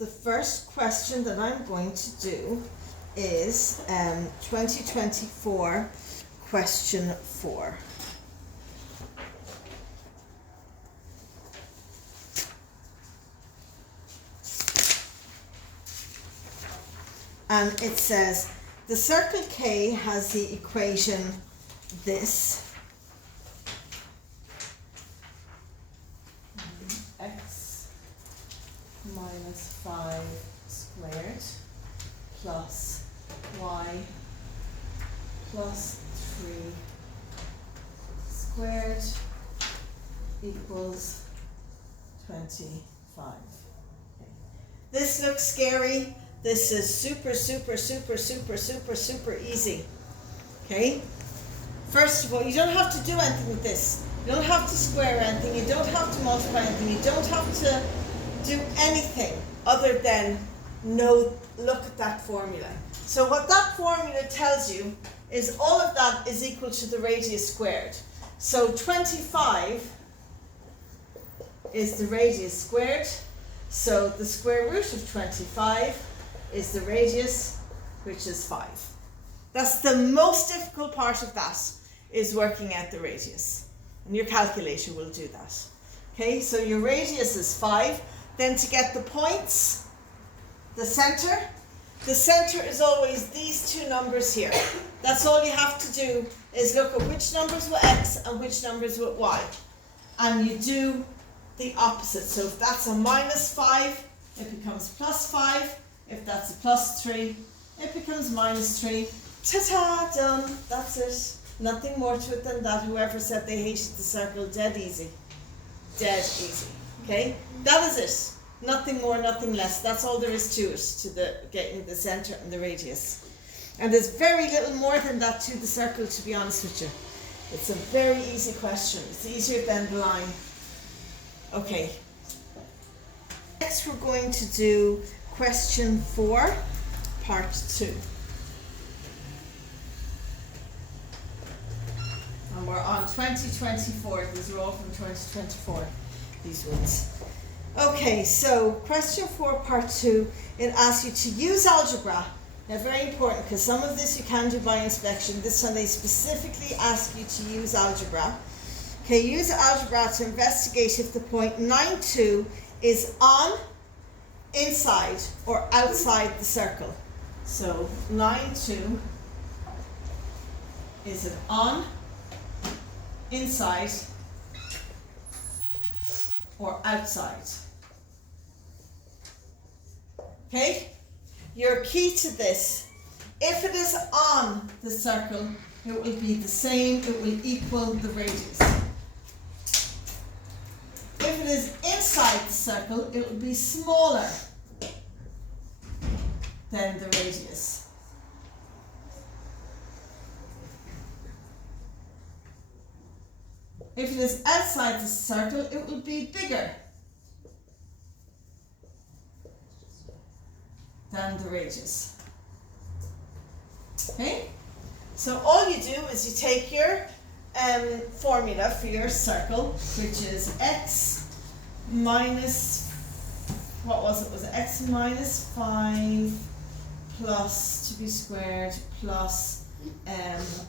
the first question that I'm going to do is 2024 question 4. And it says, the circle K has the equation this. X minus 5 squared plus y plus 3 squared equals 25. Okay. This looks scary. This is super easy. Okay? First of all, you don't have to do anything with this. You don't have to square anything. You don't have to multiply anything. You don't have to do anything other than look at that formula. So what that formula tells you is all of that is equal to the radius squared. So 25 is the radius squared. So the square root of 25 is the radius, which is 5. That's the most difficult part of that, is working out the radius. And your calculator will do that. Okay, so your radius is 5. Then to get the points, the center is always these two numbers here. That's all you have to do, is look at which numbers with x and which numbers with y. And you do the opposite. So if that's a minus 5, it becomes plus 5. If that's a plus 3, it becomes minus 3. Ta-ta, done. That's it. Nothing more to it than that. Whoever said they hated the circle, dead easy. Dead easy. Okay? That is it. Nothing more, nothing less. That's all there is to it, to getting the center and the radius. And there's very little more than that to the circle, to be honest with you. It's a very easy question. It's easier than the line. Okay. Next we're going to do question 4, part 2. And we're on 2024. These are all from 2024, these ones. Okay, so question 4, part 2, it asks you to use algebra. Now, very important, because some of this you can do by inspection. This one they specifically ask you to use algebra. Okay, use algebra to investigate if the point 9,2 is on, inside, or outside the circle. So 9,2 is it on, inside, or outside? Okay? Your key to this, if it is on the circle, it will be the same, it will equal the radius. If it is inside the circle, it will be smaller than the radius. If it is outside the circle, it will be bigger than the radius. Okay? So all you do is you take your formula for your circle, which is x minus, what was it? Was it x minus 5 plus to be squared plus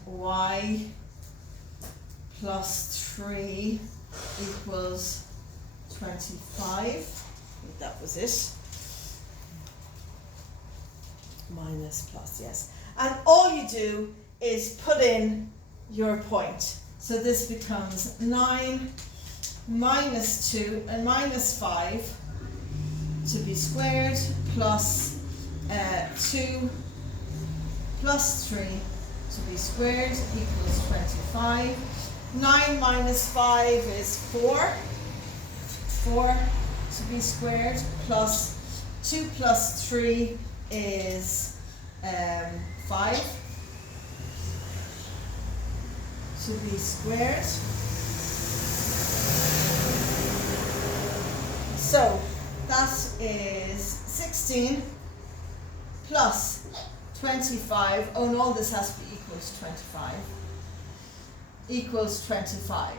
y plus 3 equals 25. I think that was it. Minus plus, yes. And all you do is put in your point. So this becomes 9 minus 2 and minus 5 to be squared plus 2 plus 3 to be squared equals 25. 9 minus 5 is 4. 4 to be squared plus 2 plus 3 is 5 to be squared. So that is 16 plus 25. Oh, and all this has to be equal to 25. Equals 25.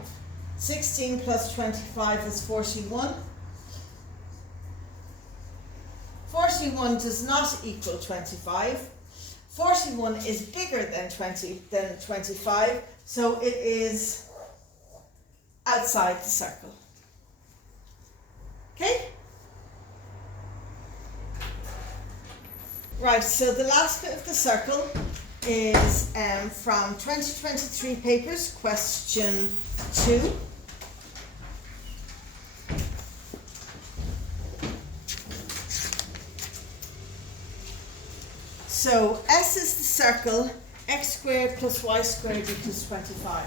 16 plus 25 is 41. 41 does not equal 25. 41 is bigger than 25, so it is outside the circle. Okay? Right, so the last bit of the circle is from 2023 papers, question 2. So S is the circle, x squared plus y squared equals 25.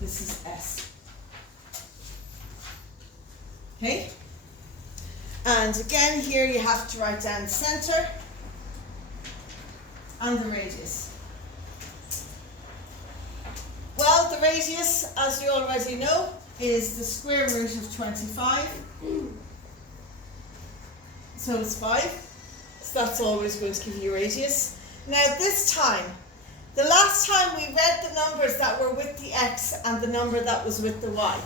This is S. Okay? And again, here you have to write down the center and the radius. Well, the radius, as you already know, is the square root of 25. So it's 5. So that's always going to give you radius. Now this time, the last time we read the numbers that were with the x and the number that was with the y.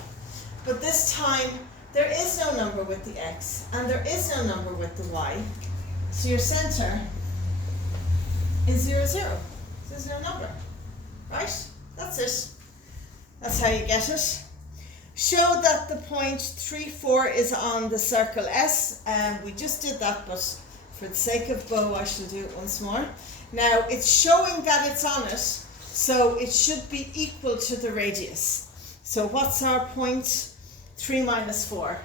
But this time, there is no number with the x and there is no number with the y. So your center is 0, 0. So there's no number. Right? That's it. That's how you get it. Show that the point 3, 4 is on the circle S. We just did that, but for the sake of Bo, I shall do it once more. Now, it's showing that it's on it, so it should be equal to the radius. So what's our point? 3 minus 4.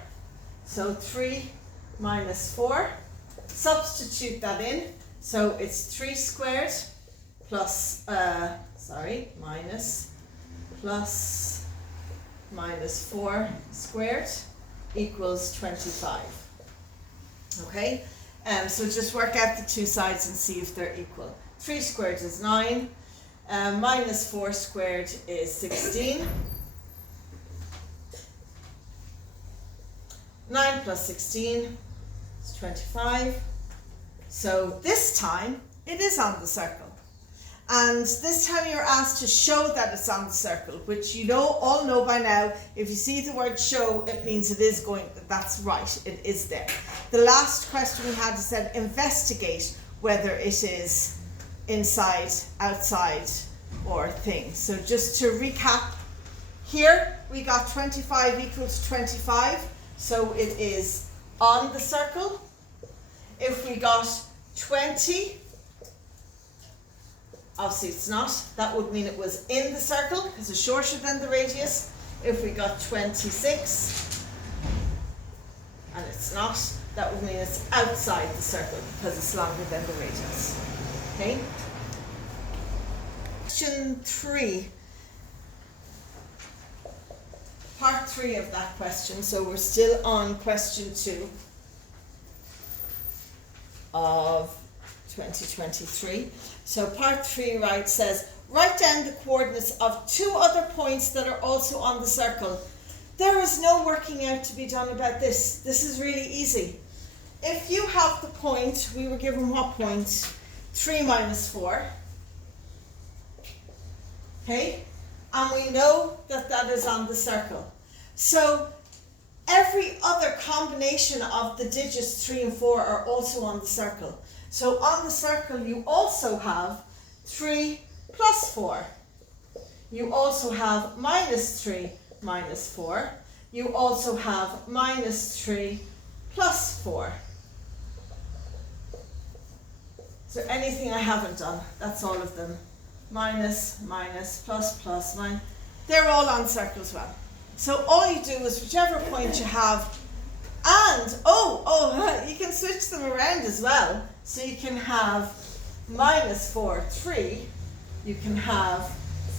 So 3 minus 4. Substitute that in. So it's 3 squared plus, minus 4 squared equals 25. Okay, so just work out the two sides and see if they're equal. 3 squared is 9, minus 4 squared is 16. 9 plus 16 is 25. So this time it is on the circle. And this time you're asked to show that it's on the circle, which you all know by now. If you see the word show, it means it is going, that's right, it is there. The last question we had said investigate whether it is inside, outside, or thing. So just to recap, here we got 25 equals 25, so it is on the circle. If we got 20, obviously it's not, that would mean it was in the circle because it's shorter than the radius. If we got 26 and it's not, that would mean it's outside the circle because it's longer than the radius. Okay? Question 3. Part 3 of that question, so we're still on question 2 of 2023. So part 3 says, write down the coordinates of 2 other points that are also on the circle. There is no working out to be done about this. This is really easy. If you have the point, we were given what point? 3 minus 4. Okay? And we know that that is on the circle. So every other combination of the digits 3 and 4 are also on the circle. So on the circle you also have 3 plus 4. You also have minus 3 minus 4. You also have minus 3 plus 4. Is there anything I haven't done? That's all of them. Minus, minus, plus, plus, minus. They're all on circle as well. So all you do is whichever point you have, and you can switch them around as well. So you can have minus 4, 3. You can have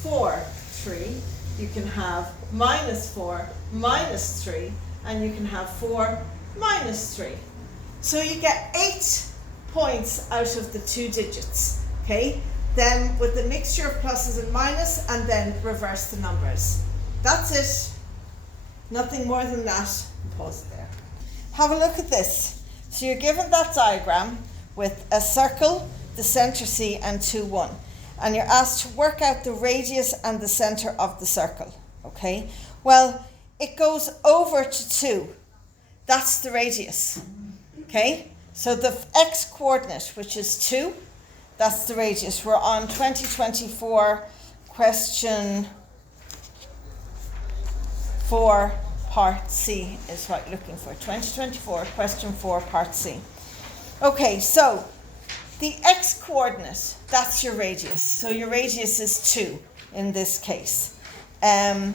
4, 3. You can have minus 4, minus 3. And you can have 4, minus 3. So you get 8 points out of the 2 digits. Okay? Then with the mixture of pluses and minus, and then reverse the numbers. That's it. Nothing more than that. Pause it there. Have a look at this. So you're given that diagram with a circle, the center C, and 2, 1. And you're asked to work out the radius and the center of the circle. Okay? Well, it goes over to 2. That's the radius. Okay? So the x coordinate, which is 2, that's the radius. We're on 2024 question 4 part C is what you're looking for. 2024 question 4 part C. Okay, so the x coordinate, that's your radius. So your radius is 2 in this case. Then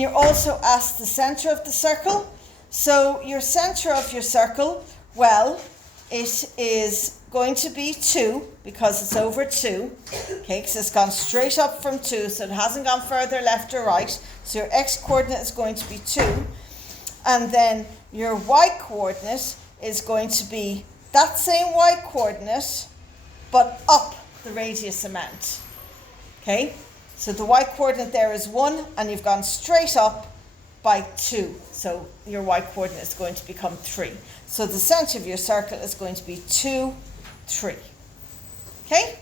you're also asked the centre of the circle. So your centre of your circle, well, it is going to be 2 because it's over 2. Okay, because it's gone straight up from 2, so it hasn't gone further left or right. So your x coordinate is going to be 2. And then your y coordinate is going to be that same y coordinate, but up the radius amount. Okay, so the y coordinate there is 1, and you've gone straight up by 2. So your y coordinate is going to become 3. So the centre of your circle is going to be 2, 3. Okay?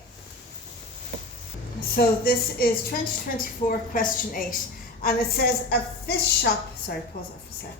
So this is 2024 question 8. And it says a fish shop, sorry, pause that for a sec.